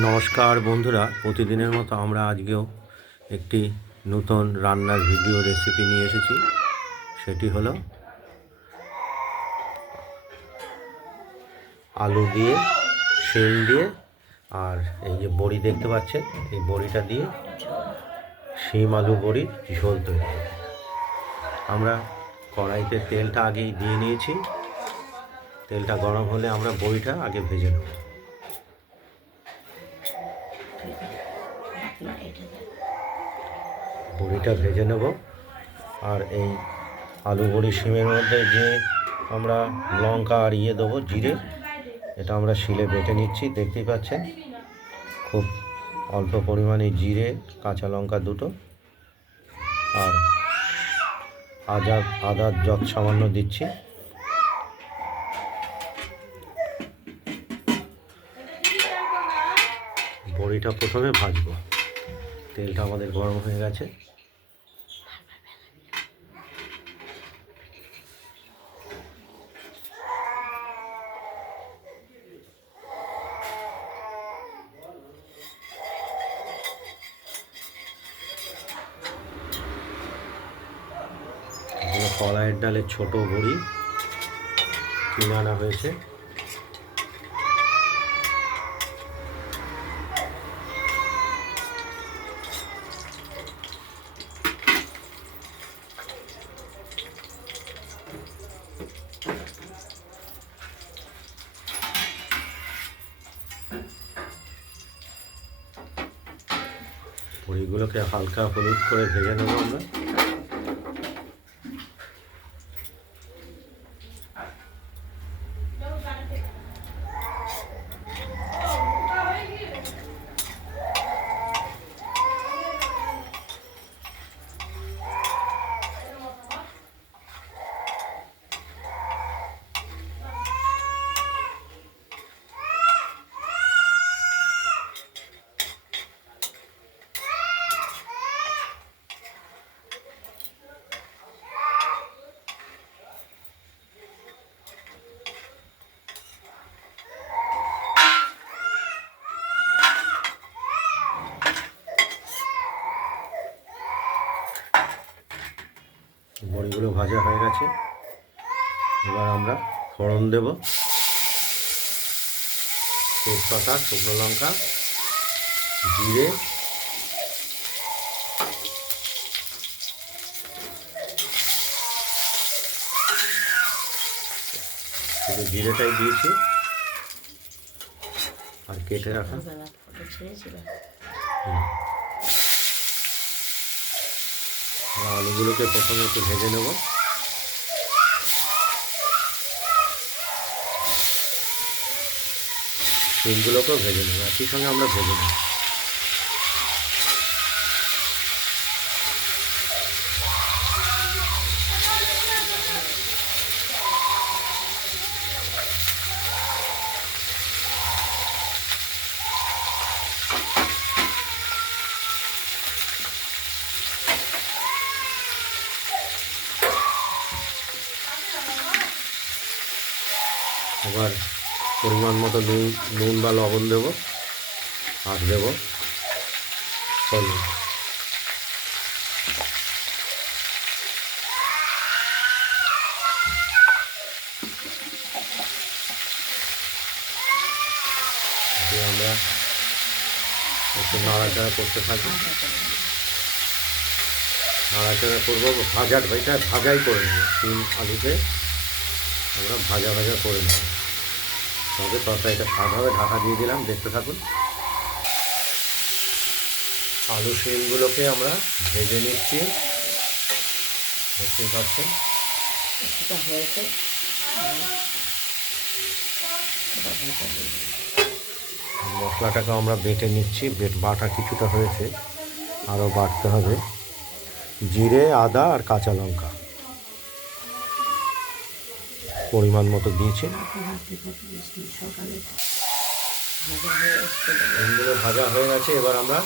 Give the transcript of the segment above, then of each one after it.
নমস্কার বন্ধুরা, প্রতিদিনের মতো আমরা আজকেও একটি নতুন রান্নার ভিডিও রেসিপি নিয়ে এসেছি। সেটি হলো আলু দিয়ে শিম দিয়ে, আর এই যে বড়ি দেখতে পাচ্ছেন, এই বড়িটা দিয়ে শিম আলু বড়ির ঝোল তৈরি। আমরা কড়াইতে তেলটা আগেই দিয়ে নিয়েছি। তেলটা গরম হলে আমরা বড়িটা আগে ভেজে নেব। বড়িটা ভেজে নেব। আর এই আলু বড়ি শিমের মধ্যে যে আমরা লঙ্কা আর ইয়ে দেবো, জিরে, এটা আমরা শিলে বেটে নিচ্ছি, দেখতেই পাচ্ছেন? খুব অল্প পরিমাণে জিরে, কাঁচা লঙ্কা দুটো। আর আদা আদার যত সামান্য দিচ্ছি। বড়িটা প্রথমে ভাজবো। তেলটা আমাদের গরম হয়ে গেছে। এগুলো কলাইয়ের ডালের ছোট বড়ি কিনে আনা হয়েছে। বড়িগুলোকে হালকা হলুদ করে ভেজে নেব আমরা। বড়িগুলো ভাজা হয়ে গেছে। এবার আমরা ফোড়ন দেব। তেজপাতা শুকনো লঙ্কা জিরে। শুধু জিরেটাই দিয়েছি। আর কেটে রাখা। আলুগুলোকে প্রথমে একটু ভেজে নেব। সিমগুলোকেও ভেজে নেব। একই সঙ্গে আমরা ভেজে নেব। এবার পরিমাণ মতো নুন নুন বা লবণ দেবো, আর দেবো হলুদ আমরা একটু নাড়াচাড়া করতে থাকি। নাড়াচাড়া করব ভাজার এটা ভাজাই করে নেব, তিন আমরা ভাজা ভাজা করে নেব। তবে তরকারিটা স্বাদ হবে ঢাকা দিয়ে দিলাম দেখতে থাকুন। আলু শিমগুলোকে আমরা ভেজে নিচ্ছি। দেখতেই পাচ্ছেন। হয়েছে। মশলাটাকে আমরা বেটে নিচ্ছি। বেট বাটা কিছুটা হয়েছে। আরও বাটতে হবে। জিরে আদা আর কাঁচা লঙ্কা। পরিমাণ মতো দিয়েছি। এগুলো ভাজা হয়ে গেছে, এবার আমরা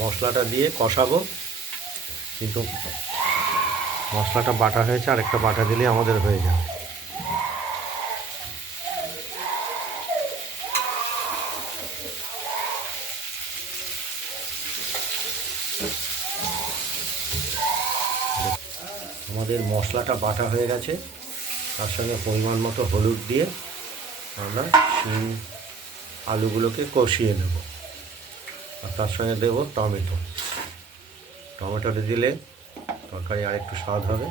মশলাটা দিয়ে কষাবো। কিন্তু মশলাটা বাটা হয়েছে আর একটা বাটা দিলে আমাদের হয়ে যাবে। আমাদের মশলাটা বাটা হয়ে গেছে। তার সঙ্গে পরিমাণ মতো হলুদ দিয়ে আমরা শিম আলুগুলোকে কষিয়ে নেব। আর তার সঙ্গে দেবো টমেটো। টমেটোটা দিলে তরকারি আরেকটু স্বাদ হবে।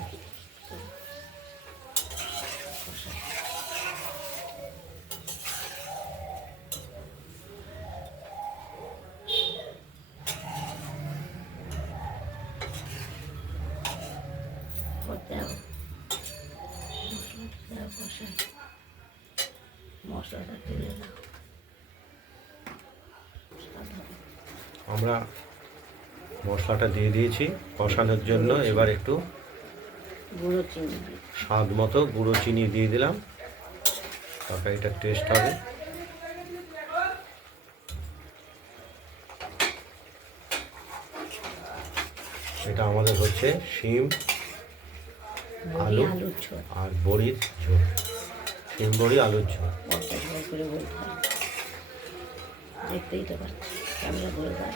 করতে হবে মশলাটা দেওয়া মশলাটা তুলে দাও আমরা মশলাটা দিয়ে দিয়েছি কষানোর জন্য এবার একটু গুঁড়ো চিনি স্বাদ মতো গুঁড়ো চিনি দিয়ে দিলাম। তরকারিটা টেস্ট হবে। এটা আমাদের হচ্ছে শিম আলু। আলুর ঝোল। আর বড়ির ঝোল। শিম বড়ি আলুর ঝোল। করে বলতে দেখতেই তো পাচ্ছি ক্যামেরা দাও।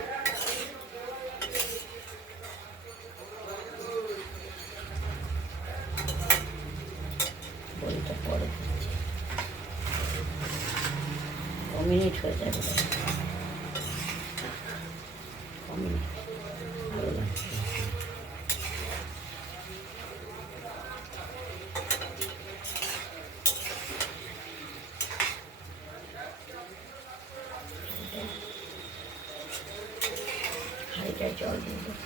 বড়িটা পরে মিনিট হয়ে যাবে ক মিনিট ভালো লাগছে হাঁড়িটায় জল দিয়ে দেবো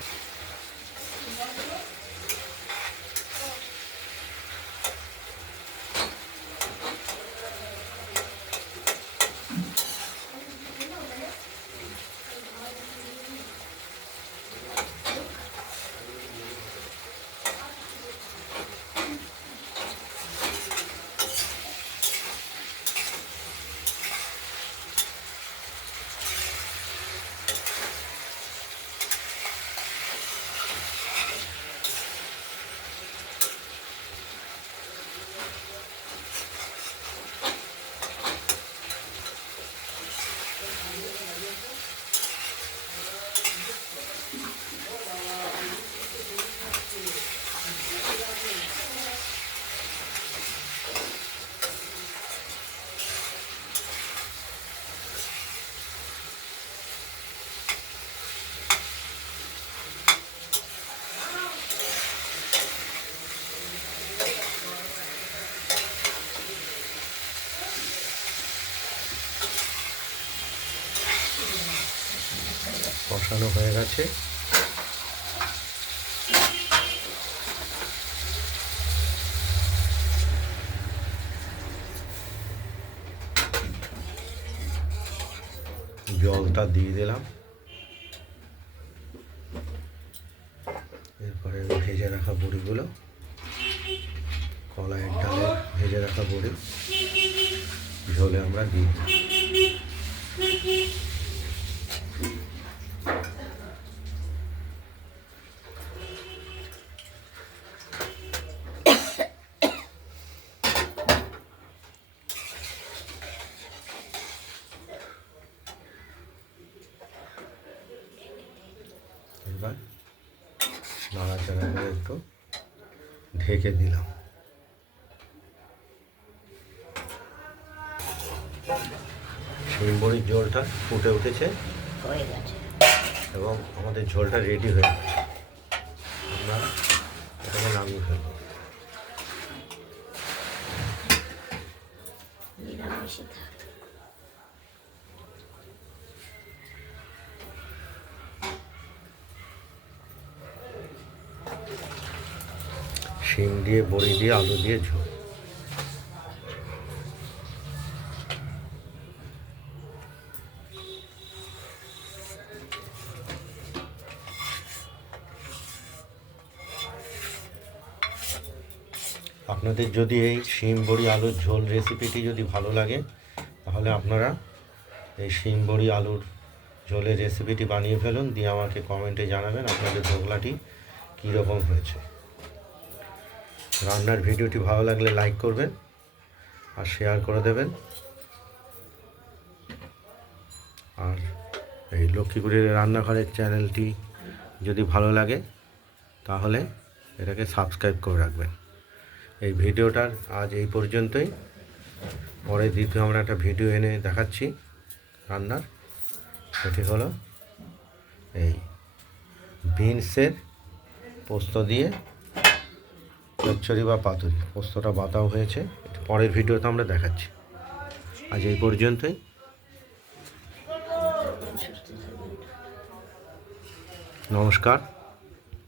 কষানো হয়ে গেছে। জলটা দিয়ে দিলাম। এরপরে ভেজে রাখা বড়িগুলো। কলাইয়ের ডালে ভেজে রাখা বড়ি। ঝোলে আমরা দিই এবার নাড়াচাড়া করে একটু ঢেকে দিলাম। শিম বড়ির ঝোলটা ফুটে উঠেছে। এবং আমাদের ঝোলটা রেডি হয়ে গেছে। আমরা এটাকে নামিয়ে ফেলব। নিরামিষই শিম দিয়ে, বড়ি দিয়ে, আলু দিয়ে ঝোল। আপনাদের যদি এই শিম, বড়ি আলুর ঝোল রেসিপিটি যদি ভালো লাগে, তাহলে আপনারা এই শিম, বড়ি, আলুর ঝোলের রেসিপিটি বানিয়ে ফেলুন, দিয়ে আমাকে কমেন্টে জানাবেন আপনাদের ধোকলাটি কীরকম হয়েছে। রান্নার ভিডিওটি ভালো লাগলে লাইক করবেন আর শেয়ার করে দেবেন। আর এই লক্ষ্মীপুরের রান্নাঘরের চ্যানেলটি যদি ভালো লাগে, তাহলে এটাকে সাবস্ক্রাইব করে রাখবেন। এই ভিডিওটার আজ এই পর্যন্তই। পরে দ্বিতীয় আমরা একটা ভিডিও এনে দেখাচ্ছি রান্নার। সেটি হলো এই বিনসের পোস্ত দিয়ে চচ্চড়ি বা পাতুরি পোস্তটা বাতাও হয়েছে। পরের ভিডিওতে আমরা দেখাচ্ছি। আজ এই পর্যন্তই। নমস্কার।